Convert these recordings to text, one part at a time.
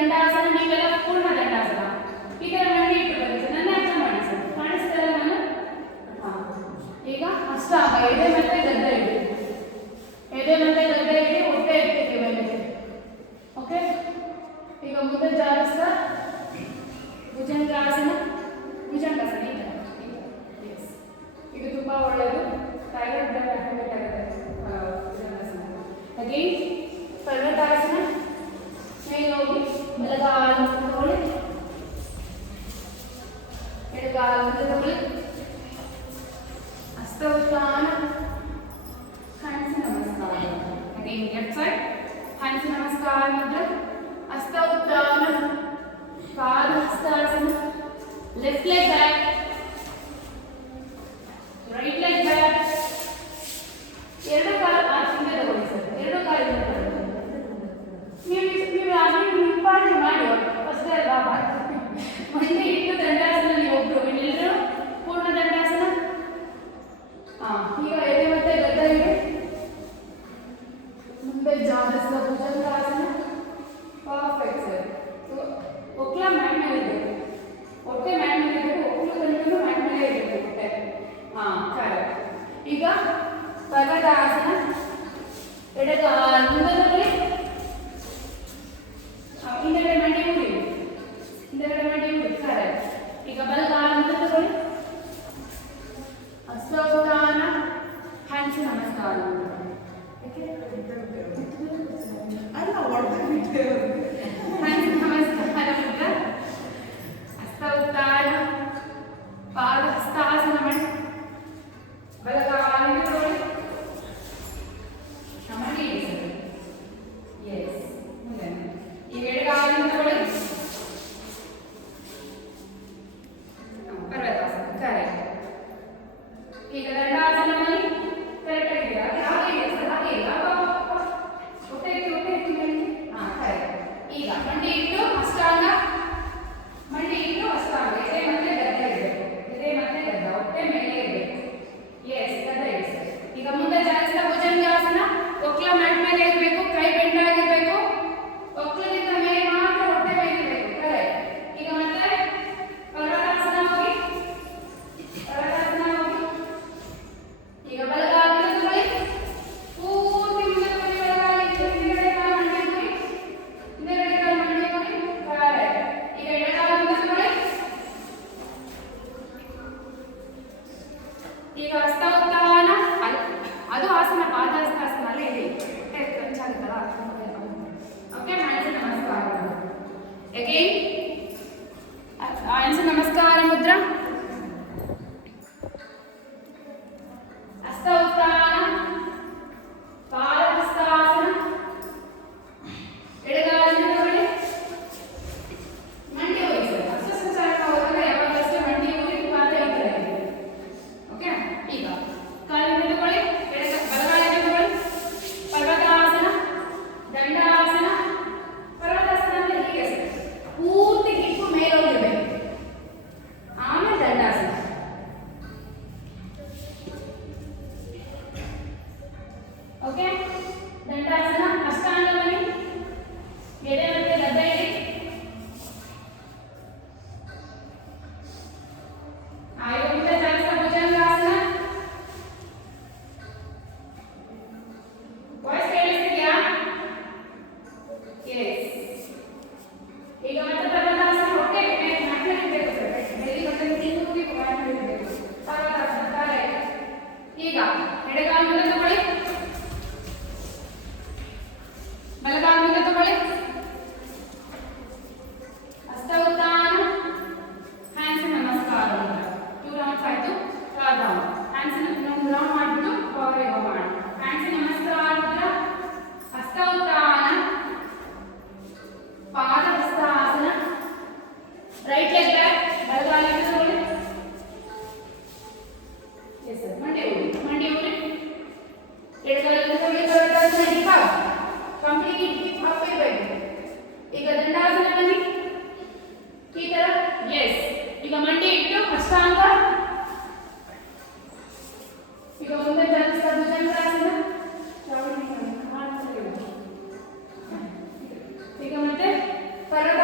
ದಂಡಾಸನ, ನೀವೆಲ್ಲ ಪೂರ್ಣ ದಂಡಾಸನ. ಈ ತರ ಮಂಡಿ ಇಟ್ಟು ಬರುತ್ತೆ. ನನ್ನ ಅರ್ಥ ಮಾಡಿ ಸರ್, ಕಾಣಿಸ್ತಾರ ನಾನು? ಈಗ ಅಷ್ಟಾಂಗ, ಎದೆ ಮತ್ತೆ ಗದ್ದ ಇಡಿ, ಎದೆ ಮತ್ತೆ ಗದ್ದ ಇಡಿ, ಹೊಟ್ಟೆ ಇಟ್ಟಿಗೆ ಮೇಲೆ. ಓಕೆ, ಈಗ ಮುಂದೆ ಜಾರಿಸ್ತಾ ಭುಜಂಗಾಸನ, ಭುಜಂಗಾಸನ ಈ ತರ. ಇದು ತುಂಬಾ ಒಳ್ಳೆಯದು, ಥೈರಾಯ್ಡ್ ಆಕ್ಟಿವೇಟ್ ಆಗುತ್ತೆ ಭುಜಂಗಾಸನ. ಅಗೇನ್ ಪರ್ವತಾಸನ, ಮೇಲೆ ಹೋಗಿ ಬಲಗಾಲು ತಗೊಳ್ಳಿ, ಎಡಗಾಲು ತಗೊಳ್ಳಿ, ಹಸ್ತೋತ್ಥಾನ, ಹ್ಯಾಂಡ್ಸ್ ನಮಸ್ಕಾರ. ಅಗೇನ್ ಲೆಫ್ಟ್ ಸೈಡ್ ಹ್ಯಾಂಡ್ಸ್ ನಮಸ್ಕಾರ ಮುದ್ರೆ, ಹಸ್ತೋತ್ಥಾನ, ಪಾದ Hastasana, left leg back, right leg back, ಎರಡು ಕಾಲು ಹಿಂದೆ ತಗೊಳ್ಳಿ ಸರ್, ಎರಡು ಕಾಲು ಹಿಂದೆ ತಗೊಳ್ಳಿ. ನೀವು ಇಂಪಾರ್ಟೆಂಟ್ ಮಾಡಿ ಅಷ್ಟೇ ಅಲ್ವಾ, ಮಂಡಿ ಇಟ್ಟು ದಂಡಾಸನ, ನೀವು ಒಬ್ರು ಇನ್ನೆಲ್ಲರೂ ಪೂರ್ಣ ದಂಡಾಸನ. ಈಗ ಎದೆ ಮತ್ತೆ ಗದ್ದ ಇದೆ, ಮುಂದೆ ಜಾರಿಸಿದ ಭುಜಂಗಾಸನ. Perfect sir. ಒಕ್ಲ ಮ್ಯಾಟ್ ಮೇಲೆ ಇರಬೇಕು, ಹೊಟ್ಟೆ ಮ್ಯಾಟ್ ಮೇಲೆ ಇರಬೇಕು, ಒಕ್ಲು ಕಣ್ಣು ಮ್ಯಾಟ್ ಮೇಲೆ ಇರಬೇಕು ಹೊಟ್ಟೆ. ಕರೆಕ್ಟ್. ಈಗ ಪರ್ವತಾಸನ, ಎಡಗಾಲು ಮುಂದೆ ತಗೊಳ್ಳಿ, ಹಿಂದೆಗಡೆ ಮಂಡಿ ಊರಿ, ಹಿಂದೆಗಡೆ ಮಂಡಿ ಊರಿ. ಕರೆಕ್ಟ್. ಈಗ ಬಲಗಾಲು ಮುಂದೆ ತಗೊಳ್ಳಿ, ಹಸ್ತೋತ್ಥಾನ, ಹ್ಯಾಂಡ್ಸ್ ನಮಸ್ಕಾರ. ಹ್ಯಾಂಡ್ಸ್ ನಮಸ್ಕಾರ ಮುದ್ರೆ, ಹಸ್ತೋತ್ಥಾನ, ಪಾದ ಹಸ್ತಾಸನ ಮಾಡಿ, ಬಲಗಾಲಿಗೆ ತಗೊಳ್ಳಿ, ಮಂಡಿ ಇಡಿ. ಎಸ್, ಮುಂದೆ ಈಗ ಎಡಗಾಲಿಗೆ ತಗೊಳ್ಳಿ, ಪರ್ವತಾಸನ. ಕರೆಕ್ಟ್. ಈಗ ದಂಡಾಸನ ಮಾಡಿ, ಕರೆಕ್ಟ್ ಆಗಿದೆಯಾ? ಹಾಗೆ ಇದೆ ಸರ್, ಹಾಗೆ ಇಲ್ಲ, ಹೊಟ್ಟೆ ಇಟ್ಟು ಕರೆಕ್ಟ್. ಈಗ ಮಂಡಿ ಇಟ್ಟು ಅಷ್ಟಾಂಗ, ಮಂಡಿ ಇಟ್ಟು ಅಷ್ಟಾಂಗ, ಎದೆ ಮತ್ತೆ ಗದ್ದ ಇರಬೇಕು, ಎದೆ ಮತ್ತೆ ಗದ್ದ, ಹೊಟ್ಟೆ ಮೇಲೆ ಇರಬೇಕು. ಎಸ್, ಗದ್ದ ಇದೆ ಸರ್. ಈಗ ಮುಂದೆ ಜಾರಿಸಿದ ಭುಜಂಗಾಸನ, ಒಕ್ಲ ಮ್ಯಾಟ್ ಮೇಲೆ ಇರಬೇಕು, ಕೈ ಬೆಂಡ್ ಆಗಿರಬೇಕು, ಒಕ್ಲದಿಂದ ಮೇಲೆ ಮಾತ್ರ ಹೊಟ್ಟೆ ಮೇಲೆ ಇರಬೇಕು. ಕರೆಕ್ಟ್. ಈಗ ಮತ್ತೆ ಪರ್ವತಾಸನ ಹೋಗಿ, ಪರ್ವತಾಸನ ಹೋಗಿ, ಈಗ ಬಲಗಾಲಿಗೆ ತಗೊಳ್ಳಿ, ಪೂರ್ತಿ ಮುಂದೆ ತಗೊಳ್ಳಿ, ಬಲಗಾಲಿಗೆ ಹಿಂದೆಗಡೆ ಕಾಲು ಮಂಡಿ ಹೋಗಿ, ಹಿಂದೆಗಡೆ ಕಾಲು ಮಂಡಿ ಹೋಗಿ. ಕರೆಕ್ಟ್. ಈಗ ಎಡಗಾಲು ಮುಂದೆ ತಗೊಳ್ಳಿ, ಈಗ ಹಸ್ತೋತ್ಥಾನ, ಅದು ಆಸನ, ಪಾದ ಹಸ್ತಾಸನ ಅಲ್ಲೇ ಇದೆ, ಹೊಟ್ಟೆ ಕಂಚಾಗುತ್ತಲ್ಲ. ಓಕೆ, ಹ್ಯಾಂಡ್ಸ್ ನಮಸ್ಕಾರ. ಅಗೇನ್ ಹ್ಯಾಂಡ್ಸ್ ನಮಸ್ಕಾರ ಮುದ್ರಾ, ಹಸ್ತೋತ್ಥಾನ, ಪಾದ ಹಸ್ತಾಸನ, ಎಡಗಾಲಿನ ತಗೊಳ್ಳಿ, ಮಂಡಿ ಊರಿ ಸರ್. ಹಸ್ತಸಂಚಾಲನ ಹೋದಾಗ ಯಾವಾಗಲಷ್ಟೇ ಮಂಡಿ ಊರಿ ಪಾದ ಈ ಥರ ಇದೆ. ಓಕೆ, ಈಗ ಕಾಲಿನ ತಗೊಳ್ಳಿ, ಬಲಗಾಲಿನ ತಗೊಳ್ಳಿ, ಪರ್ವತಾಸನ, ದಂಡಾಸನ. ಪರ್ವತಾಸನ ಅಂದ್ರೆ ಹೀಗೆ ಸರ್, ಪೂರ್ತಿ ಹಿಪ್ಪು ಮೇಲೆ ಹೋಗಿರ್ಬೇಕು, ಆಮೇಲೆ ದಂಡಾಸನ. ಓಕೆ, ದಂಡಾಸನ, ಅಷ್ಟಾಂಗ ಬನ್ನಿ, ಎದೆ ಮತ್ತೆ ಗದ್ದ ಇಡಿ. ಈಗ ಮುಂದೆ ಜಾರಿಸಿದ ಭುಜಂಗಾಸನ. ವಾಯ್ಸ್ ಕೇಳಿಸ್ತಿದ್ಯಾ? ಎಸ್. ಈಗ ಮತ್ತೆ ಪರ್ವತಾಸನ, ಹೊಟ್ಟೆ ಮ್ಯಾಟ್ ಮೇಲೆ ಇರಬೇಕು ಸರ್, ಬೆಲ್ಲಿ ಬಟನ್ ತಿಂಗುತ್ತಿ ಮ್ಯಾಟ್ ಮೇಲೆ ಇರಬೇಕು. ಪರ್ವತಾಸನ. ಕರೆಕ್ಟ್. ಈಗ ಎಡಗಾಲು ಮುಂದೆ ತಗೊಳ್ಳಿ, ಬಲಗಾಲು ಮುಂದೆ ತಗೊಳ್ಳಿ, ಹಸ್ತೋತ್ಥಾನ, ಹ್ಯಾಂಡ್ಸ್ ನಮಸ್ಕಾರ. 2 ರೌಂಡ್ಸ್ ಆಯ್ತು. 3rd ರೌಂಡ್ ಹ್ಯಾಂಡ್ಸ್ ಇನ್ನೊಂದು ರೌಂಡ್ ಮಾಡಿಬಿಟ್ಟು ಪವರ್ ಯೋಗ ಮಾಡೋಣ. ಹ್ಯಾಂಡ್ಸ್ ನಮಸ್ಕಾರ ಮುದ್ರ, ಹಸ್ತೋತ್ಥಾನ, ಪಾದ ಹಸ್ತಾಸನ, ರೈಟ್ ಲೆಗ್ ಬ್ಯಾಕ್, ಬಲಗಾಲಿಗೆ ತಗೊಳ್ಳಿ. ಎಸ್ ಸರ್, ಮಂಡಿ ಊರಿ, ಮಂಡಿ ಊರಿ, ಎಡಗಾಲಿಗೆ ತಗೊಳ್ಳಿ, ಪರ್ವತಾಸನ. Hip up, complete hip up ಇರಬೇಕು. ಈಗ ದಂಡಾಸನ ಬನ್ನಿ, ಈ ತರ. ಎಸ್. ಈಗ ಮಂಡಿ ಇಟ್ಟು ಅಷ್ಟಾಂಗ, ಈಗ ಮುಂದೆ ಜಾರಿಸಿದ ಭುಜಂಗಾಸನ. ಈಗ ಮತ್ತೆ ಪರ್ವತ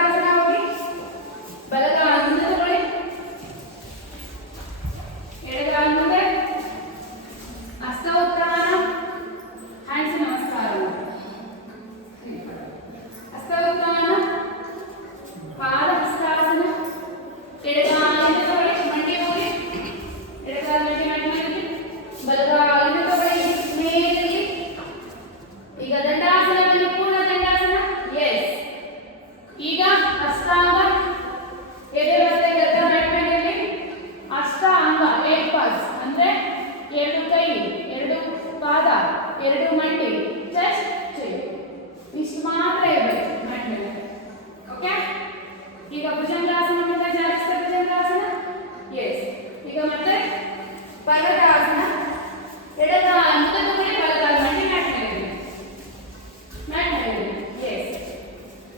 ಈಗ ಅಷ್ಟಾಂಗ ಎದೆ ಮತ್ತೆ ಗದ್ದ ನಡುವಿನಲ್ಲಿ ಅಷ್ಟಾಂಗ 8 ಪಾರ್ಟ್ಸ್ ಅಂದ್ರೆ 2 ಕೈ 2 ಪಾದ 2 ಮಂಡಿ ಚೆಸ್ಟ್ ಚೈನ್ ಇಷ್ಟು ಮಾತ್ರ ಇರಬೇಕು ಮ್ಯಾಟ್ ಮೇಲೆ. ಓಕೆ ಈಗ ಭುಜಂಗಾಸನ ಮತ್ತೆ ಜಾರಿಸಿದ ಭುಜಂಗಾಸನ ಎಸ್. ಈಗ ಮತ್ತೆ ಪರ್ವತಾಸನ ಎಡಗಾಲ ಮುಂದೆ ತಗೊಳ್ಳಿ ಬಲಗಾಲ ಮಂಡಿ ಮ್ಯಾಟ್ ಮೇಲೆ ಎಸ್.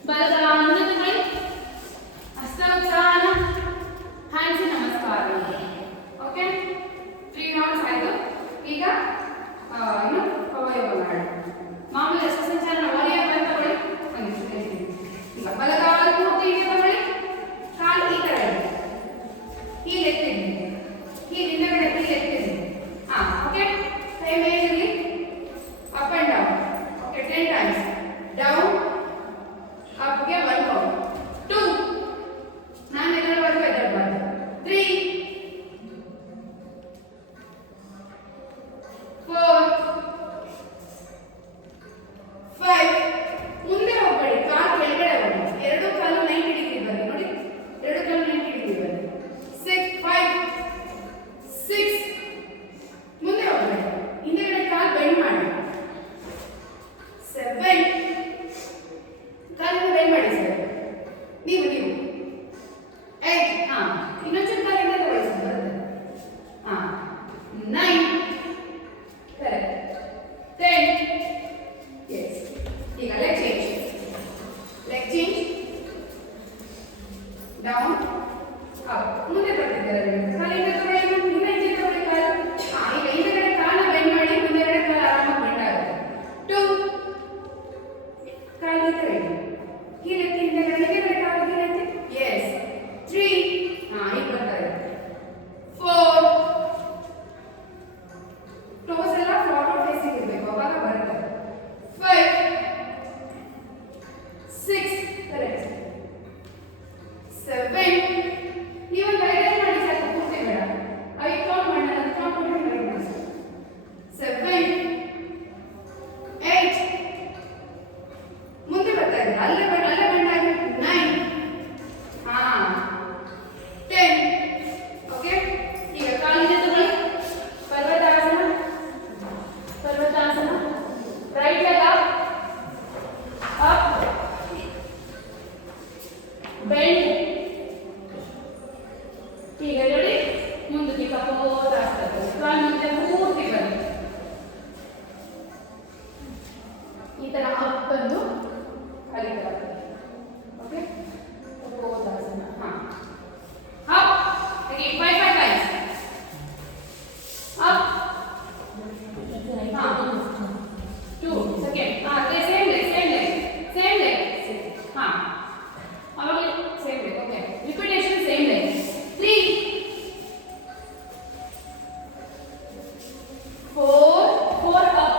ಬಲಗಾಲ ಮುಂದೆ ತಗೊಳ್ಳಿ ಹಸ್ತೋತ್ಥಾನ ಹ್ಯಾಂಡ್ಸ್ ನಮಸ್ಕಾರ. ಓಕೆ 3 ರೌಂಡ್ಸ್ ಆಯ್ತು. ಈಗ ಇನ್ನು ಅವಯವ ಮಾಡಿ ಮಾಮೂಲಿ ರಕ್ತಸಂಚಾರನ ಅವಯವ ಅಂತ ತಗೊಳ್ಳಿ. ಈಗ ಬಲಗಾಲ ಪೂರ್ತಿ ಹೀಗೆ ತಗೊಳ್ಳಿ, ಕಾಲು ಈ ತರ ಇದೆ, ಹೀಗೆ ಎತ್ತಿದ್ದೀನಿ, ಹೀಗೆ ಹಿಂದಗಡೆ ಹೀಗೆ ಎತ್ತಿದ್ದೀನಿ. ಓಕೆ ಕೈ ಮೇಲಿರಲಿ, up and down. Okay 10 times down ಅಪ್ಗೆ 1 ಕೌಂಟ್ 2 ನಾನು ಎದರಬಾರ್ದು 3 4 5 ಮುಂದೆ ಹೋಗಬೇಡಿ, ಕಾಲು ಕೆಳಗಡೆ ಹೋಗಿ, 2 ಕಾಲು 90 ಡಿಗ್ರಿ ಬನ್ನಿ ನೋಡಿ, 2 ಕಾಲು 90 ಡಿಗ್ರಿ ಬನ್ನಿ. 5 6 ಮುಂದೆ ಹೋಗಬೇಡಿ, ಹಿಂದೆಗಡೆ ಕಾಲು ಬೆಂಡ್ ಮಾಡಿ. 7 ಕಾಲನ್ನು ಬೆಂಡ್ ಮಾಡಿ ಸರ್, ನೀವು 8 ಇನ್ನೊಂದು ಚೂರು ಕಾಲಿಂದ ತಗೊಳ್ಳಿ ಸರ್, ಬರುತ್ತೆ. 9 ಕರೆಕ್ಟ್ 10 ಎಸ್. ಈಗ ಲೆಗ್ ಚೇಂಜ್ ಡೌನ್ ಅಪ್ ಮುಂದೆ ಬರ್ತಿದ್ದಾರೆ. ಕಾಲಿಂದ ತಗೊಳ್ಳಿ, ಹಿಂದೆ ತಗೊಳ್ಳಿ ಕಾಲು. ಈಗ ಹಿಂದೆಗಡೆ ಕಾಲನ್ನ ಬೆಂಡ್ ಮಾಡಿ, ಮುಂದೆಗಡೆ ಕಾಲು ಆರಾಮಾಗಿ ಬೆಂಡ್ ಆಗುತ್ತೆ. 2 ಕಾಲು ಈ ತರ ಇದೆ, ಹೀಲೆತ್ತಿ ಹಿಂದೆಗಡೆ ಕಾಲು ಹೀಲೆತ್ತಿ ಎಸ್. 3 ಈಗ ಬರ್ತಾ ಇದೆ. 4 ಟೋಸ್ ಎಲ್ಲ ಫಾರ್ವರ್ಡ್ ಫೇಸಿಂಗ್ ಇರಬೇಕು, ಅವಾಗ ಬರುತ್ತೆ. 5 6 ಕರೆಕ್ಟ್ 7 ನೀವು ಗೈಡೆನ್ಸ್ ಮಾಡಿ ಸಾಕು, ಪೂರ್ತಿ ಬೇಡ. 5 ಕೌಂಟ್ ಮಾಡಿ, ನಾನು ಕೌಂಟ್ ಮಾಡಿ ಗೈಡೆನ್ಸ್. 7 8 ಮುಂದೆ ಬರ್ತಾ ಇದೆ, ಅಲ್ಲೇ ಬಂಡಾಗಿ 9 10 ಓಕೆ. ಈಗ ಕಾಲಿಂದ ತಗೊಳ್ಳಿ, ಪರ್ವತಾಸನ ರೈಟ್ ಲೆಗ್ ಅಪ್ ಬೆಂಡ್. ಈಗ ನೋಡಿ ಮುಂದಕ್ಕೆ ಕಪೋತ ಆಗ್ತದೆ, ಕಾಲು ಮುಂದೆ ಪೂರ್ತಿ ಬನ್ನಿ, ಈ ತರ ಅಪ್ ಬಂದು ಕಲಿತಾರೆ. ಓಕೆ ಕಪೋತಾಸನ up again 5 times up 2 second same leg ಅವಾಗ same leg. Okay repetition same leg. 3 4 up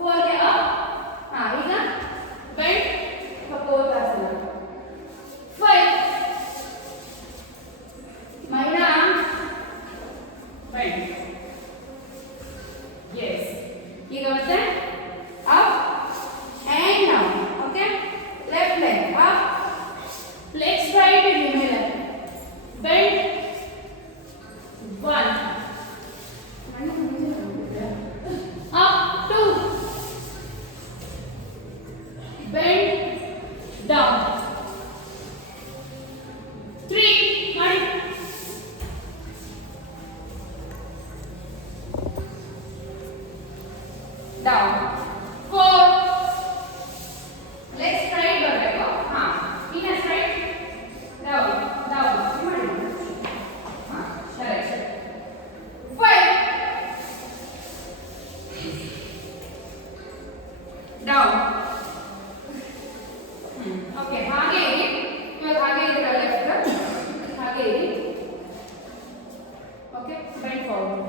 4 ಗೆ up. ಈಗ bend ಕಪೋತಾಸನ. 5 ಮಹಿಳಾ bend yes. ಈಗ ಮತ್ತೆ up and down. Okay left leg up, leg straight in the middle, bend 1 up 2 bend down 3 ಮಾಡಿ down 4 leg straight ಬರಬೇಕು. ಇನ್ನ straight down ಮಾಡಿ correct. 5 down okay ಹಾಗೆ ಇರಿ. ಇವಾಗ ಹಾಗೆ ಇದ್ದೀರಾ ಲೆಫ್ಟ್, ಹಾಗೆ ಇರಿ. Okay bend forward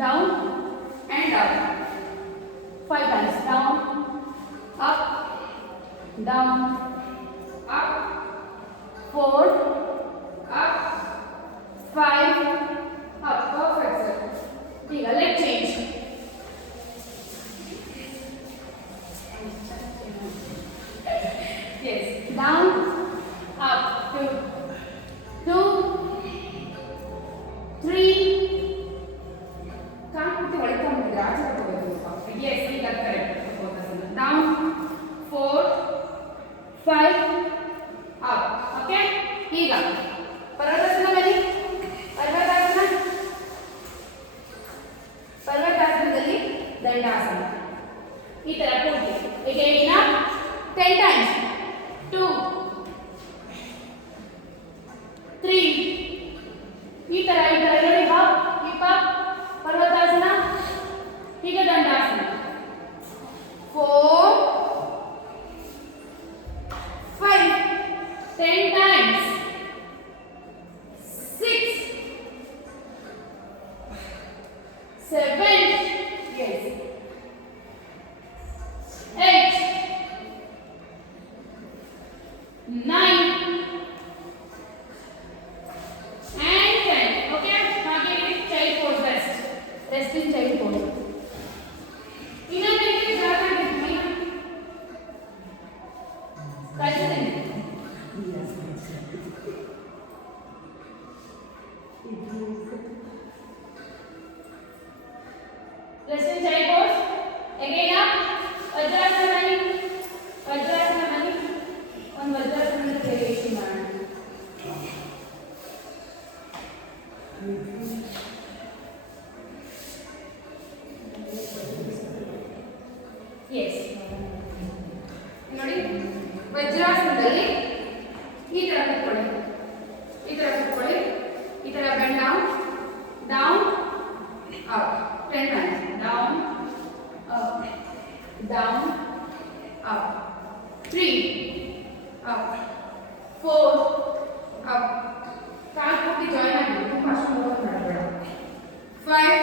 down and up 5 times. Down up down up 4 up 5 up. Perfect sir. ಈಗ leg change. Left hand child pose. Again up. Vajrasana bani. Vajrasana bani. On Vajrasana variation ಮಾಡೋಣ. Yes. ನೋಡಿ ವಜ್ರಾಸನದಲ್ಲಿ ಈ ತರ ಕೂತ್ಕೊಳ್ಳಿ, ಈ ತರ ಕೂತ್ಕೊಳ್ಳಿ, ಈ ತರ bend down up 10 times down up 3 up 4 up ಕಾಲು ಪೂರ್ತಿ ಜಾಯಿನ್ ಆಗಿ ತುಂಬಾ ಅಷ್ಟು ಮೂವ್ ಮಾಡಬೇಡ 5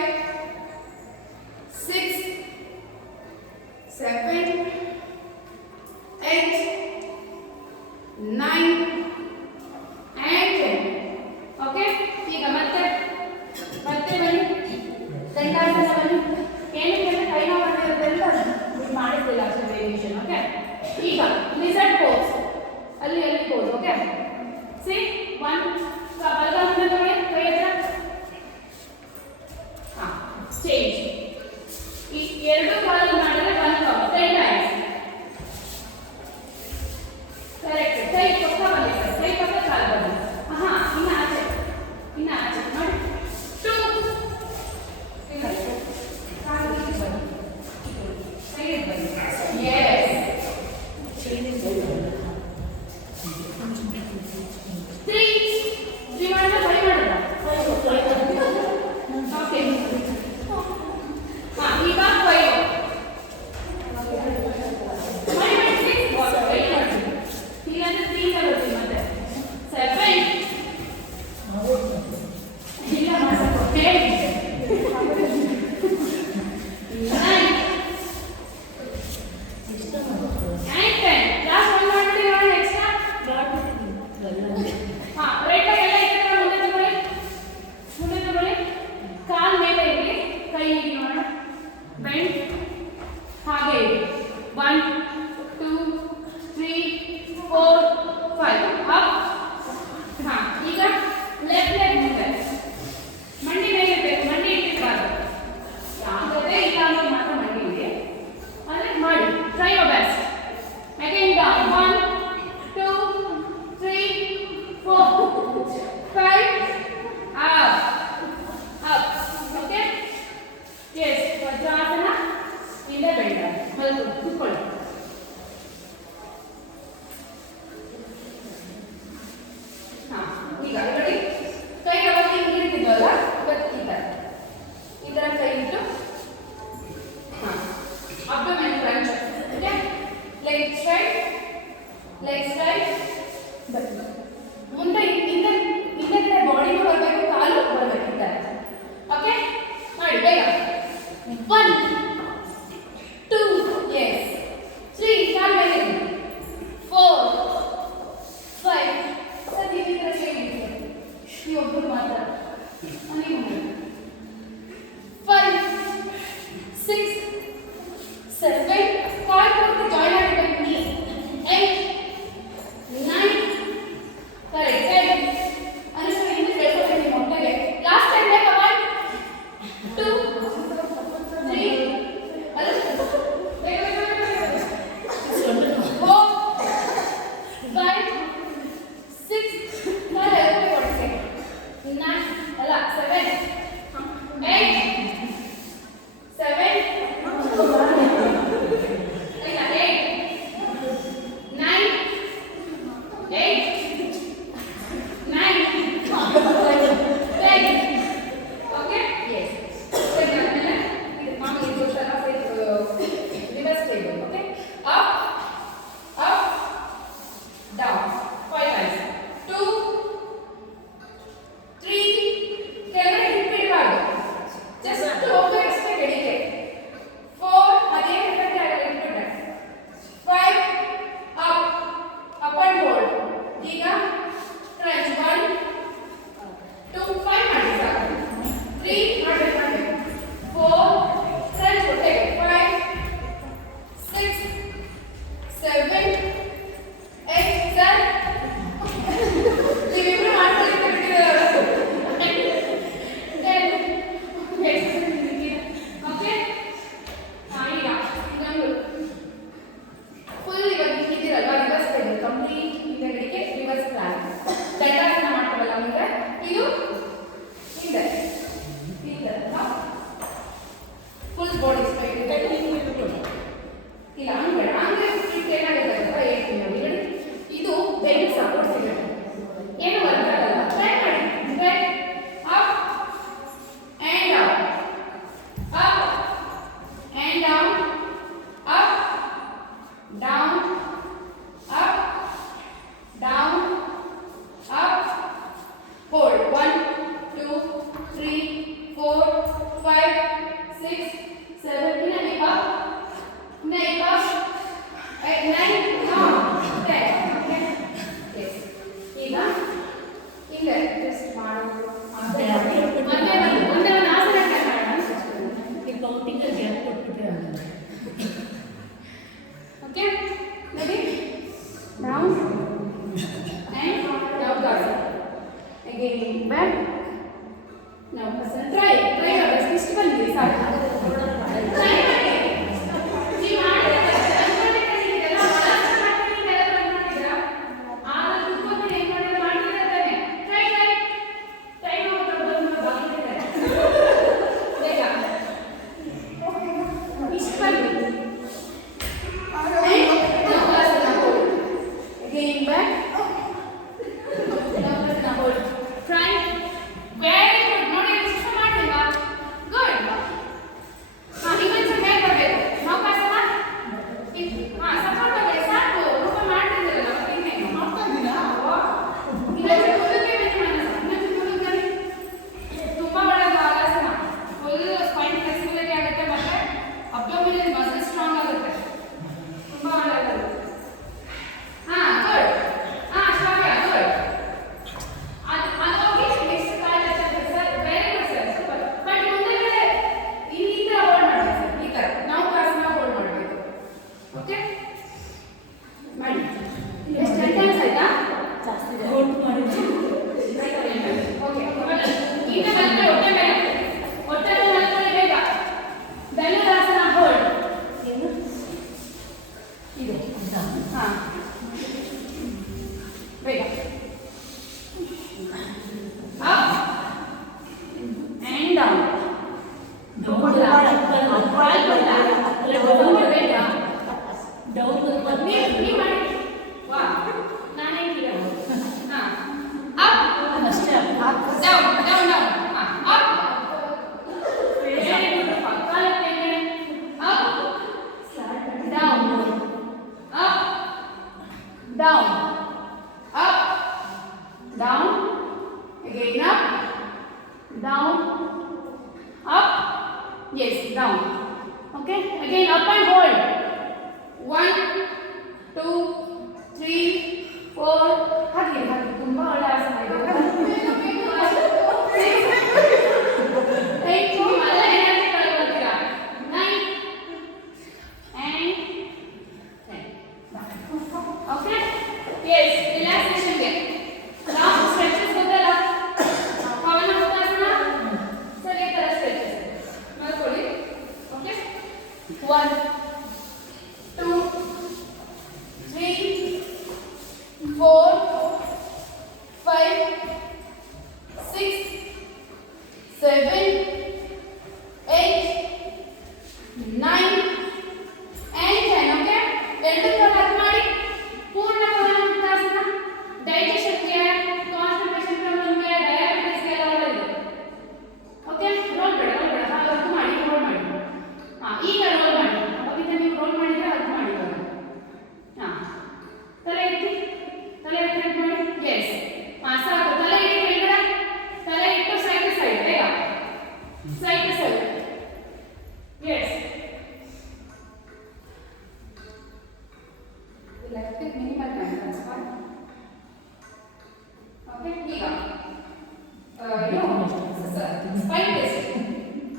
6 7 8 9 and 10. Okay? ಈಗ ಮತ್ತೆ ಬನ್ನಿ ದಂಡಾಸನ ಬನ್ನಿ. ಏನಕ್ಕೆ ಕೈ ನೋವು ಬರ್ತಿರೋದ್ರಿಂದ ಮಾಡಿದ್ದಿಲ್ಲ ಅಷ್ಟು ವೇರಿಯೇಷನ್. ಓಕೆ, ಈಗ ಲಿಸರ್ಟ್ ಪೋಸ್ ಅಲ್ಲಿ ಪೋಸ್. ಓಕೆ, ಸಿ 1 ಬಲಗೈ ಮುಂದೆ ನೋಡಿ, ಕೈ ಹತ್ರ ಚೇಂಜ್. ಈ ಎರಡು ಕಾಲು ಮಾಡಿದ್ರೆ 1 ಕೌಂಟ್ 10 times. ಕರೆಕ್ಟ್. ಕೈ ಪಕ್ಕ ಬನ್ನಿ, ಕೈ ಪಕ್ಕ ಕಾಲು ಬನ್ನಿ. ಇನ್ನು ಆಚೆ ನೋಡಿ 2 ಕಾಲು ಬನ್ನಿ, ಸೈಡ್ ಬನ್ನಿ. Yes. 3 ಮಾಡಿದ್ರೆ 5 ಮಾಡೋಣ. ಓಕೆ, ಈಗ 5 Correct. again back. Now try your best. ಇಷ್ಟು ಬಂದಿದೆ ಸಾಕು. Try ಮಾಡಿ. ನೀವು ಮಾಡಿದ್ರೆ ಅನ್ಕೊಂಡಿದ್ದೀರಾ ಒಳಗೆ ಮಾಡ್ತಿದ್ದೀರಾ ಬಂದಿದ್ದೀರಾ ಆಗ ಕೂತ್ಕೊಂಡು ಏನು ಮಾಡಿದ್ರೆ ಟ್ರೈ ಟೈಮ್ ಬಂದು ಬಾಕಿದೆ ಬೇಗ ಇಷ್ಟು ಬನ್ನಿ. Again back. Try. Very good. ನೋಡಿ ಇಷ್ಟು ಮಾಡಿಲ್ಲ. Good. ಇನ್ನೊಂದು ಸ್ವಲ್ಪ ಹೇಗೆ ಬರಬೇಕು ಅವಕಾಶನ ಸಪೋರ್ಟ್ ಮಾಡಿ ಸಾಕು. ರೂಪ ಮಾಡ್ತಿದ್ದೀರಲ್ಲ ಇನ್ನೇನು ಮಾಡ್ತಾ ಇದ್ದೀರಾ ಇನ್ನೊಂದು ಮುಂದಕ್ಕೆ ಬನ್ನಿ ಮನಸ್ಸು ಇನ್ನೊಂದು ಮುಂದಕ್ಕೆ ಬನ್ನಿ. ತುಂಬ ಒಳ್ಳೆಯದು ಆಸನ. ಫುಲ್ ಸ್ಪೈನ್ ಫ್ಲೆಕ್ಸಿಬಿಲಿಟಿ ಆಗುತ್ತೆ ಮತ್ತೆ ಅಬ್ಡೋಮಿನಲ್ ಮಸಲ್ ಸ್ಟ್ರಾಂಗ್ ಆಗುತ್ತೆ. ತುಂಬ ಒಳ್ಳೆಯದು. ಗುಡ್. ಶ್ರಾವ್ಯ ಗುಡ್. ಅದು ಹೋಗಿ ನೆಕ್ಸ್ಟ್ ಕಾಲ sir very good sir super. But ಮುಂದೆಗಡೆ ಈ ಥರ ಹೋಲ್ಡ್ ಮಾಡಬೇಕು ಸರ್. ಈ ಥರ ನಾವು ಕಾಸನ್ನ ಹೋಲ್ಡ್ ಮಾಡಬೇಕು. ಓಕೆ ಮಾಡಿ. ಎಷ್ಟು 10 ಟೈಮ್ಸ್ ಆಯ್ತಾ? ಜಾಸ್ತಿ ಹೋಲ್ಡ್ ಮಾಡಿ. ಓಕೆ ಈಗ ಬಂದರೆ ಹೊಟ್ಟೆ ಮೇಲೆ ಮಲ್ಕೊಳ್ಳಿ ಬೇಗ. ಧನುರಾಸನ ಹೋಲ್ಡ್. ಏನು ಇದು ಬೇಗ up and down. ನೀವು ಮಾಡಿ. ವಾ ನಾನೇ ಈಗ up down down down up. Very good. ಕಾಲ ತೆಗೆದು up down up down up down again up down up. Yes, down. Okay, again up and hold. 1 2 3 4 ಹಾಗೆ ತುಂಬಾ ಒಳ್ಳೆ ಆಸನ ಇದು. 8 ಅಲ್ಲ ಎನರ್ಜಿ ಕಳ್ಕೊಳ್ತೀರಾ. 9 and 10. Okay, yes, relaxation ಗೆ ಲಾಸ್ಟ್ ಸ್ಟ್ರೆಚಸ್ ಗೊತ್ತಲ್ಲ ಪವನ ಮುಖಾಸನ. ಸರಿ ಈ ಥರ ಸ್ಟ್ರೆಚಸ್ ಮಾಡ್ಕೊಳ್ಳಿ. Okay 1 2 3 4 5 6 7 8 9 and 10. ಓಕೆ ಎರಡು ಪದ ಮಾಡಿ. ಪೂರ್ಣ ಪವನ ಮುಕ್ತಾಸನ ಡೈಜೆಷನ್ಗೆ ಕಾನ್ಸ್ಟಿಪೇಷನ್ ಪ್ರಾಬ್ಲಮ್ಗೆ ಡಯಾಬಿಟಿಸ್ಗೆಲ್ಲ ಒಳ್ಳೆಯದು. ಓಕೆ ರೋಲ್ ಬೇಡ ಹಾಗೆ ಅರ್ಥ ಮಾಡಿ ರೋಲ್ ಮಾಡಿ. ಈಗ ರೋಲ್ ಮಾಡಿ. ಅವಾಗಿಂದ ನೀವು ರೋಲ್ ಮಾಡಿದ್ರೆ ಅರ್ಥ ಮಾಡಿ. ತಲೆ ಎತ್ತಿ ಮಾಡಿ. ಎಸ್ ಸಾಕು. ತಲೆ ಇಟ್ಟು ಕೆಳಗಡೆ ತಲೆ ಇಟ್ಟು ಸೈಡ್ ಟು ಸೈಡ್ ಬೇಗ side to side. Yes left minimal transfer. Okay ಈಗ ಸ್ಪೈನ್ ಟೆಸ್ಟ್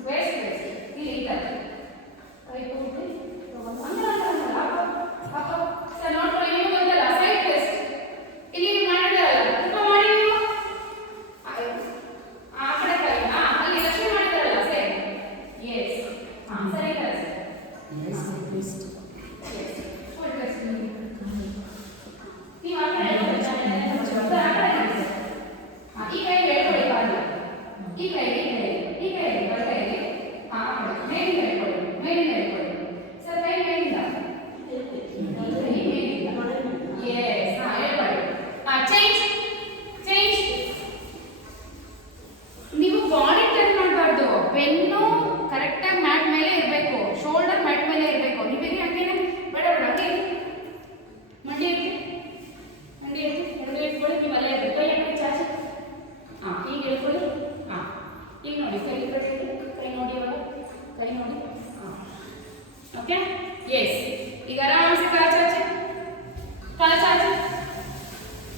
ವೇಸ್ಟ್ ಟೆಸ್ಟ್ ಇಲ್ಲಿ ಇಲ್ಲ ಕೈ ಕೂಡಿ ಸರ್ ನೋಡ್ಕೊಳ್ಳಿ. ನೀವು ಬಂದಲ್ಲ ಸೈಡ್ ಟೆಸ್ಟ್ ಇಲ್ಲಿ ಮಾಡಿದಾರಲ್ಲ ತುಂಬ ಮಾಡಿ ನೀವು ಆ ಕಡೆ ಕೈ ಅಲ್ಲಿ ಲಕ್ಷ್ಮಿ ಮಾಡಿದಾರಲ್ಲ ಸರ್. ಎಸ್ ಸರಿ ಸರ್. ನೀವು ಆ ಕಡೆ ಈ ಕೈ ಹೇಳ್ಕೊಳ್ಳಿ ಬಾಗಿಲು. ಈ ಕೈ ಬಲಗೈಗೆ ಮೇಲಿಂದ ಹೇಳ್ಕೊಳ್ಳಿ ಸರ್. ಕೈ ಮೇಲಿಂದ ಎಸ್ ಹೇಳ್ಕೊಳ್ಳಿ. ಚೇಂಜ್. ನೀವು ಬಾಡಿ ಟರ್ನ್ ಮಾಡಬಾರ್ದು. ಬೆನ್ನು ಕರೆಕ್ಟಾಗಿ ಮ್ಯಾಟ್ ಮೇಲೆ ಇರಬೇಕು. ಶೋಲ್ಡರ್ ಮ್ಯಾಟ್ ಮೇಲೆ ಇರಬೇಕು. ನೀವೇನು ಹಂಗೇನೆ ಬೇಡ ಹಂಗೆ ಮಂಡಿ ಎತ್ತಿ ಎರಡು ಇಟ್ಕೊಳ್ಳಿ. ನೀವು ಅಲ್ಲೇ ಇರಬೇಕು. ಕೈ ಹಾಕಿ ಚಾಚಿ ಈಗ ಹೇಳ್ಕೊಳ್ಳಿ. ಈಗ ನೋಡಿ ಕೈ ಕೈ ನೋಡಿ ಇವಾಗ ಕೈ ನೋಡಿ. ಓಕೆ ಎಸ್ ಈಗ ಆರಾಮ್ಸೆ ಕಾಲು ಚಾಚಿ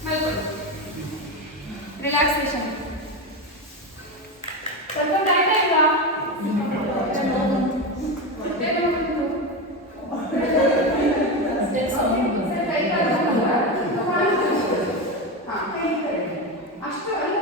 ಮಲ್ಕೊಳ್ಳಿ. ರಿಲ್ಯಾಕ್ಸೇಷನ್ ಸ್ವಲ್ಪ ಆಯ್ತಾ ಇಲ್ಲ? ಅಷ್ಟು ಅಲ್ಲ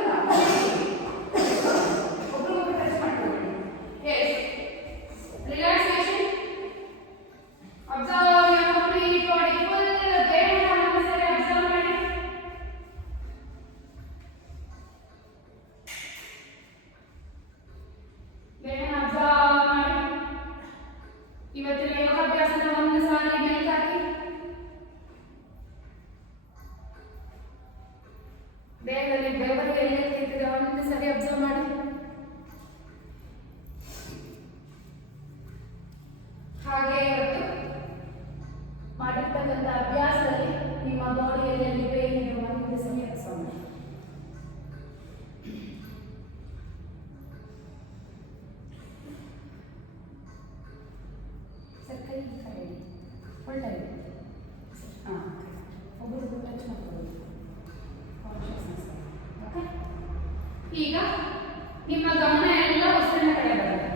ಈಗ ನಿಮ್ಮ ಗಮನ ಎಲ್ಲ ಉಸಿರಿನ ಕಡೆ ಬರಲಿ.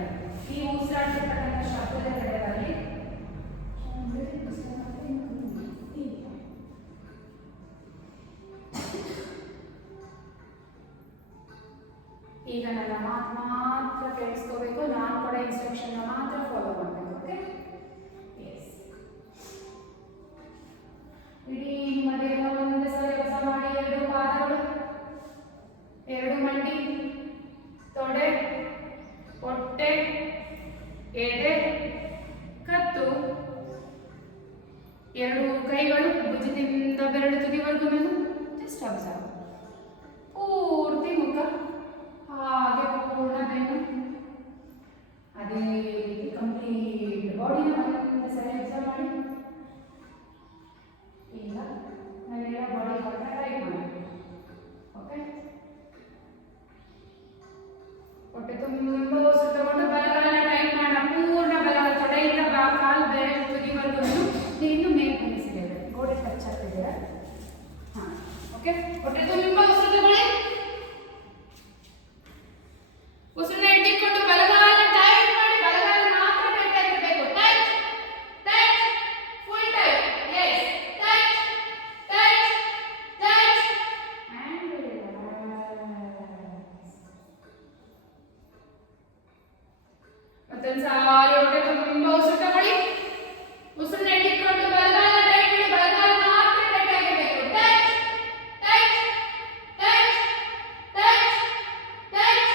ನೀವು ಉಸಿರಾಡ್ತಿರ್ತಕ್ಕಂಥ ಶಬ್ದದ ಕಡೆ ಬರಲಿ. ಈಗ ನನ್ನ ಮಾತು ಮಾತ್ರ ಕೇಳಿಸ್ಕೋಬೇಕು. ನಾನು ಕೊಡೋ ಇನ್ಸ್ಟ್ರಕ್ಷನ್ ಮಾತ್ರ ಫಾಲೋ ಮಾಡಬೇಕು. ಓಕೆ? ಎಸ್. ಇಡೀ ನಿಮ್ಮ ದೇಹ ಒಂದೇ ಸಲ ಕೆಲಸ ಮಾಡಿ. ಎರಡು ಪಾದಗಳು, ಎರಡು ಮಂಡಿ, ತೊಡೆ, ಹೊಟ್ಟೆ, ಎದೆ, ಕತ್ತು, ಎರಡು ಕೈಗಳು ಭುಜದಿಂದ ಬೆರಳು ತುದಿವರೆಗೂ ಜಸ್ಟ್ ಅಬ್ಸರ್ವ್. ಪೂರ್ತಿ ಮುಖ, ಹಾಗೆ ಪೂರ್ಣ ಬೆನ್ನು, ಅದೇ ರೀತಿ ಕಂಪ್ಲೀಟ್ ಬಾಡಿನ ಒಂದು ಸರಿ ಅಬ್ಸರ್ವ್ ಮಾಡಿ. ಈಗ ನಾವೆಲ್ಲ ಬಾಡಿ ಭಾಗ ಟೈಟ್ ಮಾಡಿ. ಓಕೆ? ಹೊಟ್ಟೆ ತುಂಬ ಉಸಿರು ತಗೊಂಡು ಬಲಗಾಲನ ಟೈಟ್ ಮಾಡ. ಪೂರ್ಣ ಬಲ, ತೊಡೆಯಿಂದ ಕಾಲು ಬೆರಳು ತುದಿವರೆಗೂ ನೀವು ಇನ್ನೂ ಮೇಲೆ ಬಂದಿಸಿದ್ದೇವೆ. ಗೋಡೆ ಟಚ್ ಆಗ್ತಿದ್ದೀರಾ? ಹಾಂ. ಓಕೆ? ಹೊಟ್ಟೆ ತುಂಬ ಉಸಿರು ತಗೊಳ್ಳಿ. ಉಸಿರನ್ನ ಇಟ್ಕೊಂಡು ಬಲಗಾಲ ಟೈಟ್ ಮಾಡಿ. ಬಲಗಾಲ ಮಾತ್ರ ಟೈಟ್ ಆಗಿರಬೇಕು. Tight tight full tight. Yes. Tight tight tight and ಮತ್ತೊಂದು ಸಾರಿ ಹೊಟ್ಟೆ ತುಂಬ ಉಸಿರು ತಗೊಳ್ಳಿ. ಉಸಿರನ್ನ ಇಟ್ಕೊಂಡು ಬಲಗಾಲ ಟೈಟ್ ಮಾಡಿ. ಬಲಗಾಲ ಮಾತ್ರ ಟೈಟ್ ಆಗಿರಬೇಕು. Tight tight tight tight tight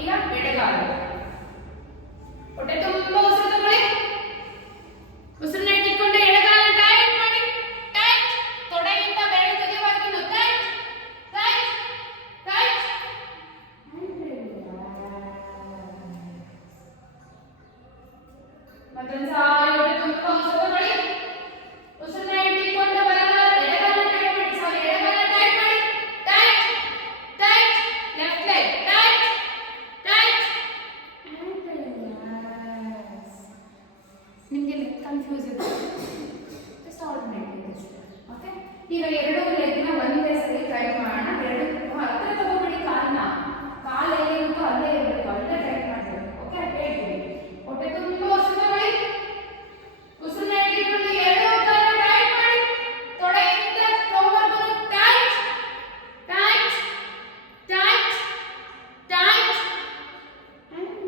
ಈಗ ಎಡಗಾಲ. ಹೊಟ್ಟೆ ತುಂಬ ಉಸಿರು ತಗೊಳ್ಳಿ. ಉಸಿರನ್ನ ಇಟ್ಕೊಂಡು ಎಡಗಾಲ ಟೈಟ್ ಮಾಡಿ. ಟೈಟ್. ತೊಡೆಯಿಂದ ಬೆರಳು ತುದಿವರೆಗೂ ಟೈಟ್ ಟೈಟ್ ಟೈಟ್. ಮತ್ತೊಂದು ಸಾರಿ ಹೊಟ್ಟೆ ತುಂಬ ಉಸಿರು ತಗೊಳ್ಳಿ. ಉಸಿರನ್ನ ಇಟ್ಕೊಂಡು ಬಲಗಾಲ ಎಡಗಾಲ ಟೈಟ್ ಮಾಡಿ. ಸಾರಿ, ಎಡಗಾಲ ಟೈಟ್ ಮಾಡಿ. Tight tight. Left leg tight tight. ನಿಮಗೆ ಲೆಗ್ ಕನ್ಫ್ಯೂಸ್ ಇದೆ, ಜಸ್ಟ್ ಆಲ್ಟರ್ನೇಟ್. ಓಕೆ? ಈಗ ಎರಡು ಲೆಗ್ನ ಒಂದೇ ಸರಿ ಟೈಟ್ ಮಾಡೋಣ. ಎರಡು ಹತ್ರ ತಗೋಬೇಡಿ. ಕಾಲನ್ನ, ಕಾಲು ಎಲ್ಲಿರುತ್ತೋ ಅಲ್ಲೇ ಇರಬೇಕು, ಅಲ್ಲೇ ಟೈಟ್ ಮಾಡಬೇಕು. ಓಕೆ? ಹೇಳ್ತೀವಿ. ಹೊಟ್ಟೆ ತುಂಬ ಉಸಿರು ತಗೊಳ್ಳಿ. ಉಸಿರನ್ನ ಇಟ್ಕೊಂಡು ಎರಡು ಕಾಲ ಟೈಟ್ ಮಾಡಿ. ತೊಡೆಯಿಂದ ತೋವರೆಗೂ tight tight tight tight and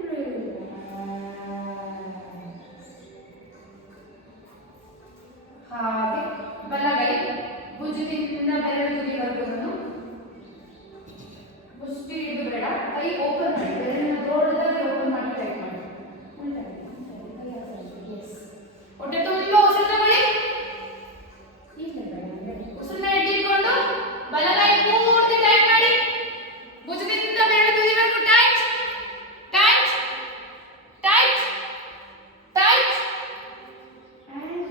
ಹಾಗೆ ಬಲಗೈ ಭುಜದಿಂದ ಬೆರಳು ತುದಿವರೆಗೂ ಮುಷ್ಟಿ ಹಿಡಿದು ಬೇಡ. ಕೈ ಓಪನ್ ಮಾಡಿ. ಬೆರಳನ್ನ ದೊಡ್ಡದಾಗಿ ಓಪನ್ ಮಾಡಿ ಟೈಟ್ ಮಾಡಿ. ಹೊಟ್ಟೆ ತುಂಬ ಉಸಿರು ತಗೊಳ್ಳಿ. ಉಸಿರನ್ನ ಇಟ್ಕೊಂಡು ಬಲಗೈ ಪೂರ್ತಿ ಟೈಟ್ ಮಾಡಿ. ಭುಜದಿಂದ ಬೆರಳು ತುದಿವರೆಗೂ tight tight tight tight and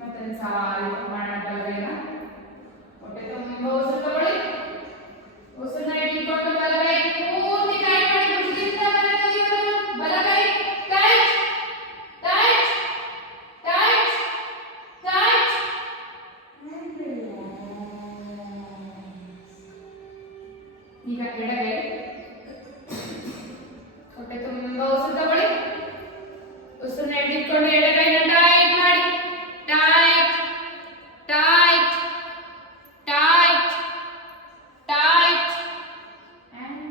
ಮತ್ತೊಂದು ಸಾರಿ ಮಾಡೋಣ. ಬಲಗೈನ ಹೊಟ್ಟೆ ತುಂಬ ಉಸಿರು ತಗೊಳ್ಳಿ. ಉಸಿರನ್ನ ಇಟ್ಕೊಂಡು ಬಲಗೈ ಪೂರ್ತಿ ಟೈಟ್ ಮಾಡಿ. ಭುಜದಿಂದ ಬೆರಳು ತುದಿವರೆಗೂ ಬಲಗೈ tight tight tight tight and ಈಗ ಎಡಗೈ. ಹೊಟ್ಟೆ ತುಂಬ ಉಸಿರು ತಗೊಳ್ಳಿ. ಉಸಿರನ್ನ ಇಟ್ಕೊಂಡು ಎಡಗೈನ ಟೈಟ್ ಮಾಡಿ. Tight tight tight tight and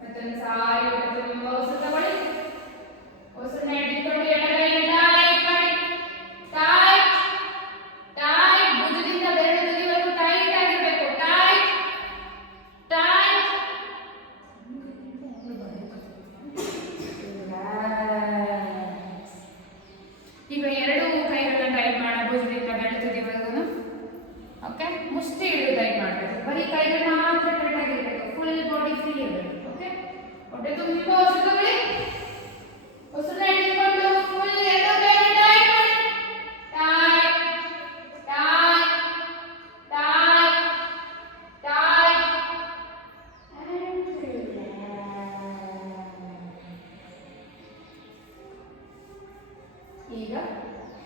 ಮತ್ತೊಂದು ಸಾರಿ ಹೊಟ್ಟೆ ತುಂಬ ಉಸಿರು ತಗೊಳ್ಳಿ. ಉಸಿರನ್ನ ಇಟ್ಕೊಂಡು ಎಡಗೈನ ಟೈಟ್ ಮಾಡಿ. Tight tight. ಭುಜದಿಂದ ಬೆರಳು ತುದಿವರೆಗೂ ಟೈಟ್ ಆಗಿರಬೇಕು. Tight tight. ಈಗ ಎರಡು ಕೈಗಳನ್ನ ಟೈಟ್ ಮಾಡ. ಭುಜದಿಂದ ಬೆರಳು ತುದಿವರೆಗೂ. ಓಕೆ? ಮುಷ್ಟಿ ಹಿಡಿದು ಟೈಟ್ ಮಾಡಬೇಕು. ಬರೀ ಕೈಗಳನ್ನ ಮಾತ್ರ ಟೈಟ್ ಆಗಿರಬೇಕು. ಫುಲ್ ಬಾಡಿ ಫ್ರೀ ಇರಬೇಕು. ಓಕೆ? ಹೊಟ್ಟೆ ತುಂಬ ಉಸಿರು ತಗೊಳ್ಳಿ. ಉಸಿರನ್ನ ಇಟ್ಕೊಂಡು ಫುಲ್ ಎರಡು ಕೈನ ಟೈಟ್ ಮಾಡಿ. ಟೈಟ್ ಟೈಟ್ ಟೈಟ್ ಈಗ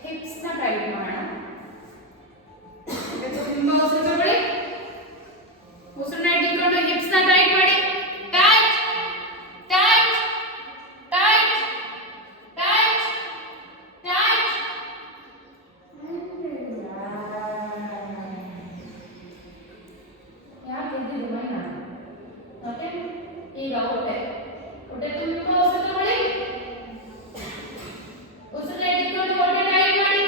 ಹಿಪ್ಸ್ ನ ಟೈಟ್ ಮಾಡೋಣ. ತುಂಬಾ ಉಸಿರು ತಗೊಳ್ಳಿ. ಉಸಿರನ್ನ ಇಟ್ಕೊಂಡು ಹಿಪ್ಸ್ ನ ಟೈಟ್ ಮಾಡಿ. Tight tight tight tight tight. ಯಾಕೆ ಇದ್ದಿದ್ದು ಮೈನ? ಓಕೆ, ಈಗ ಹೊಟ್ಟೆ ಹೊಟ್ಟೆ ತುಂಬಾ ಉಸಿರು ತಗೊಳ್ಳಿ. ಉಸಿರನ್ನ ಇಟ್ಕೊಂಡು ಹೊಟ್ಟೆ ಟೈಟ್ ಮಾಡಿ.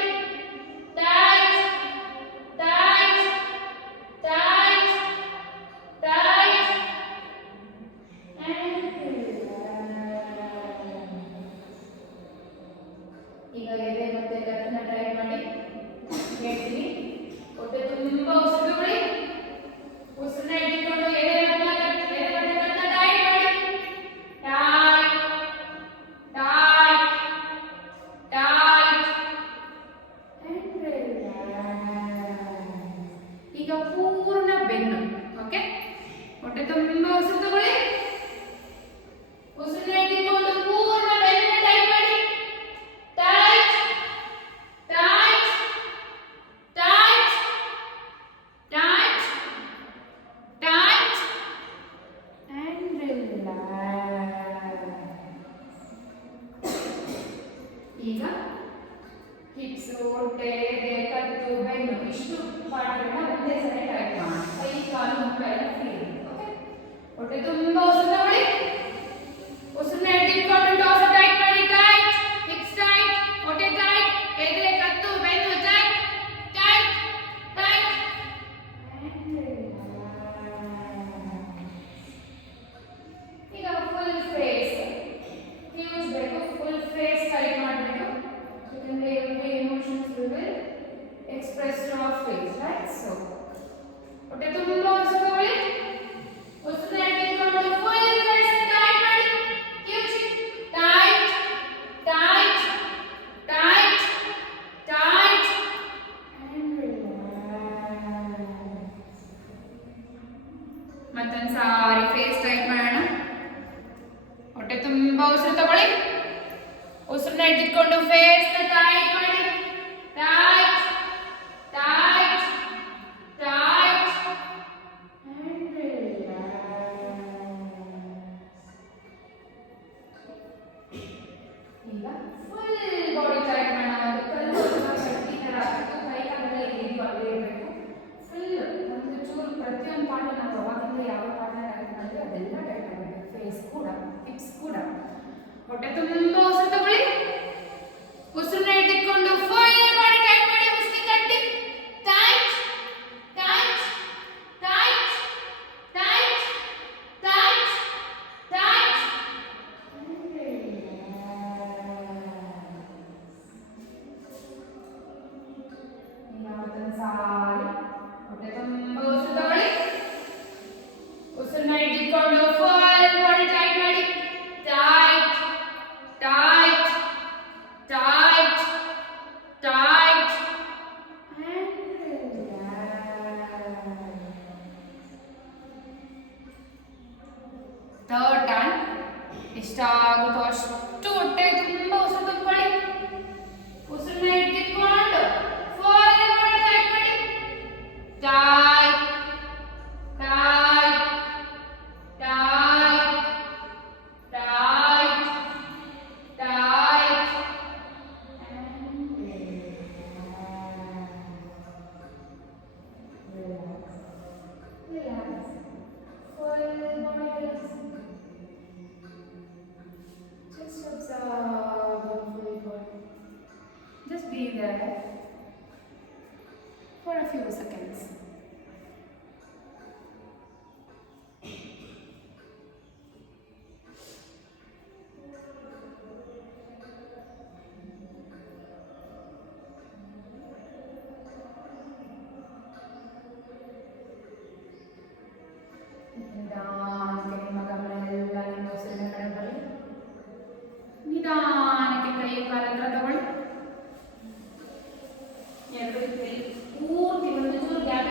Tight tight tight tight. ಈಗ ಎದೆ ಮತ್ತೆ ಗಟ್ಟನ್ನ ಟೈಟ್ ಮಾಡಿ. ಹೇಳ್ತೀನಿ, ಹೊಟ್ಟೆ ತುಂಬಾ ಉಸಿರು ತಗೊಳ್ಳಿ. ಉಸಿರನ್ನ ಇಟ್ಕೊಂಡು ಎದೆ ಮತ್ತೆ ಗಟ್ಟನ್ನ ಟೈಟ್ ಮಾಡಿ. Tight tight tight. ಈಗ ಪೂರ್ಣ ಬೆನ್ನು. ಓಕೆ, ಹೊಟ್ಟೆ ತುಂಬಾ ಉಸಿರು ತಗೊಳ್ಳಿ. ಉಸಿರನ್ನ ಇಟ್ಕೊಂಡು ಪೂರ್ಣ ಬೆನ್ನು ಟೈಟ್ ಮಾಡಿ. Tight tight tight tight tight and relax. ಈಗ ಹಿಪ್ಸ್, ಹೊಟ್ಟೆ, ಎದೆ, ಕತ್ತು, ಬೆನ್ನು ಇಷ್ಟು ಪಾರ್ಟ್ಗಳನ್ನ ಒಂದೇ ಸರಿ ಟೈಟ್ ಮಾಡೋಣ. ಕೈ, ಕಾಲು, ಮುಖ ಎಲ್ಲ ಫ್ರೀ ಇರುತ್ತೆ. ಓಕೆ, ಹೊಟ್ಟೆ ತುಂಬಾ ಉಸಿರು ತಗೊಳ್ಳಿ. ಉಸಿರನ್ನ ಇಟ್ಕೊಂಡು ಟಾಸ್ ಟೈಟ್ ಮಾಡಿ. ಟೈಟ್ ಹಿಪ್ಸ್ ಟೈಟ್, ಹೊಟ್ಟೆ ಟೈಟ್, ಎದೆ, ಕತ್ತು, ಬೆನ್ನು tight tight tight and relax. ಈಗ ಫುಲ್ ಫೇಸ್ ಯೂಸ್ ಬೇಕು. ಫುಲ್ ಫೇಸ್ ಟೈಟ್ ಮಾಡಬೇಕು. ಯಾಕಂದ್ರೆ every emotions we will express through our face, right? So ಹೊಟ್ಟೆ ತುಂಬಾ ಉಸಿರು ತಗೊಳ್ಳಿ. ಉಸಿರನ್ನ ಇಟ್ಕೊಂಡು ಫುಲ್ ಫೇಸ್ ಟೈಟ್ ಮಾಡಿ. ಕಿವುಚಿ tight tight tight tight and relax. ಮತ್ತೊಂದು ಸಾರಿ ಫೇಸ್ ಟೈಟ್ ಮಾಡೋಣ. ಹೊಟ್ಟೆ ತುಂಬಾ ಉಸಿರು ತಗೊಳ್ಳಿ. ಉಸಿರನ್ನ ಇಟ್ಕೊಂಡು ಫೇಸ್ ಟೈಟ್ ಮಾಡಿ. Tight tight tight and relax. ಈಗ ಫುಲ್ ಬಾಡಿ ಟೈಟ್ ಮಾಡೋಣ. ಕಲ್ಲು ಕಟ್ಟಿ ತರ ಕೈ ಕಾಲೆಲ್ಲ ಇದು ಅಲ್ಲೇ ಇರಬೇಕು. ಫುಲ್ ಒಂದು ಚೂರು ಪ್ರತಿಯೊಂದು ಪಾರ್ಟ್ ನಾವು ಅವಾಗಿಂದ ಯಾವ ಪಾರ್ಟ್ನ ಟೈಟ್ ಮಾಡಿದ್ರೆ ಅದೆಲ್ಲ ಟೈಟ್ ಆಗಬೇಕು. ಫೇಸ್ ಕೂಡ, ಹಿಪ್ಸ್ ಕೂಡ. ಹೊಟ್ಟೆ ತುಂಬಾ ಉಸಿರು ತಗೊಳ್ಳಿ. ಉಸಿರನ್ನ ಇಟ್ಕೊಂಡು ಫುಲ್ ಬಾಡಿ ಟೈಟ್ ಮಾಡಿ. ಉಸಿರು ಕಟ್ಟಿ. Tight tight tight tight tight tight and relax. ಈಗ ಮತ್ತೊಂದು ಸಾರಿ ಹೊಟ್ಟೆ ತುಂಬಾ ಉಸಿರು ತಗೊಳ್ಳಿ. ಉಸಿರನ್ನ ಇಟ್ಕೊಂಡು ಫುಲ್ ಬಾಡಿ ಟೈಟ್ ಮಾಡಿ. Tight tight tight tight and relax. Third time ಎಷ್ಟಾಗುತ್ತೋ ಅಷ್ಟು ಹೊಟ್ಟೆ ತುಂಬಾ ಉಸಿರು ತಗೊಳ್ಳಿ. ಉಸಿರನ್ನ ಇಟ್ಕೊಂಡು ಫುಲ್ ಬಾಡಿ ಟೈಟ್ ಮಾಡಿ. Tight tight tight tight tight and relax. Relax. Full body relax. Just observe your full body. Just be there for a few seconds. ನಿಧಾನಕ್ಕೆ ನಿಮ್ಮ ಗಮನ ಎಲ್ಲ ನಿಮ್ಮ ಉಸಿರಿನ ಕಡೆ ಬರಲಿ. ನಿಧಾನಕ್ಕೆ ಕೈ ಕಾಲ ಹತ್ರ ತಗೊಳ್ಳಿ. ಎರಡು ಕೈ ಪೂರ್ತಿ ಒಂದು ಚೂರು ಗ್ಯಾಪ್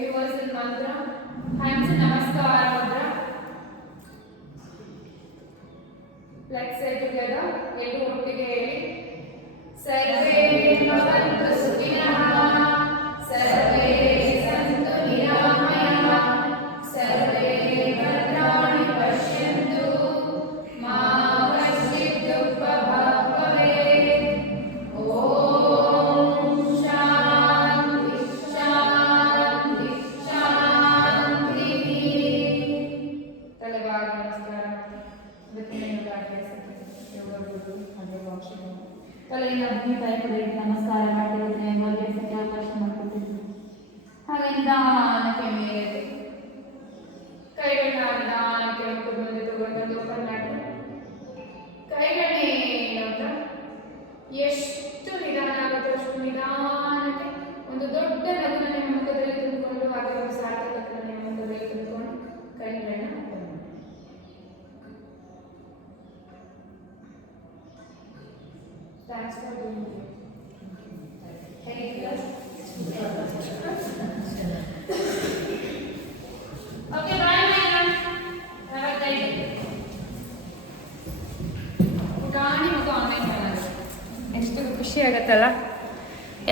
ರಿವರ್ಸಲ್ ಮಂತ್ರ. ಹ್ಯಾಂಡ್ಸ್ ನಮಸ್ಕಾರ ಮುದ್ರ. Leg side together. ಎರಡು ಒಟ್ಟಿಗೆ ಹೇಳಿ. ಸರ್ವೇ ಭವಂತು ಸುಖಿನಃ, ಸರ್ವೇ ಸಂತು ನಿರಾಮಯಃ, ಸರ್ವೇ ಭದ್ರಾಣಿ ಪಶ್ಯಂತು, ಮಾ ಕಶ್ಚಿತ್ ದುಃಖಭಾಗ್ ಭವೇತ್. ಓಂ ಶಾಂತಿ ಶಾಂತಿ ಶಾಂತಿ. ತಲೆಬಾಗಿ ನಮಸ್ಕಾರ. ತಲೆಯಿಂದ ನಮಸ್ಕಾರ ಮಾಡಿರೋದನ್ನ ಭಾಗ್ಯಕ್ಕೆ ಅವಕಾಶ ಮಾಡಿಕೊಟ್ಟಿದ್ದು. ಹಾಗೆ ನಿಧಾನಕ್ಕೆ ಮೇಲೆ ಕೈಗಳನ್ನ ನಿಧಾನಕ್ಕೆ ಒಟ್ಟು ಮುಂದೆ ತಗೊಂಡು ಓಪನ್ ಮಾಡಿ. ಕೈಗಳನ್ನೇನು ಅಂತ ಎಷ್ಟು ನಿಧಾನ ಆಗುತ್ತೋ ಅಷ್ಟು ನಿಧಾನಕ್ಕೆ ಒಂದು ದೊಡ್ಡ ನಗುನ ನಿಮ್ಮ ಮುಖದಲ್ಲಿ ತುಂಬಿಕೊಂಡು, ಹಾಗೆ ಒಂದು ಸಾರ್ಥಕತೆ ನಿಮ್ಮ ಮುಖದಲ್ಲಿ ತುಂಬಿಕೊಂಡು ಕೈಗಳನ್ನ ಓಪನ್ ಮಾಡಿ. Thanks for doing it. Hey, okay, bye, man. Have a great day. ಊಟಾಣಿ ಮತ್ತು ಆನ್ಲೈನ್ ಚೆನ್ನಾಗಿದೆ. ನೆಕ್ಸ್ಟ್ ಖುಷಿ ಆಗತ್ತಲ್ಲ.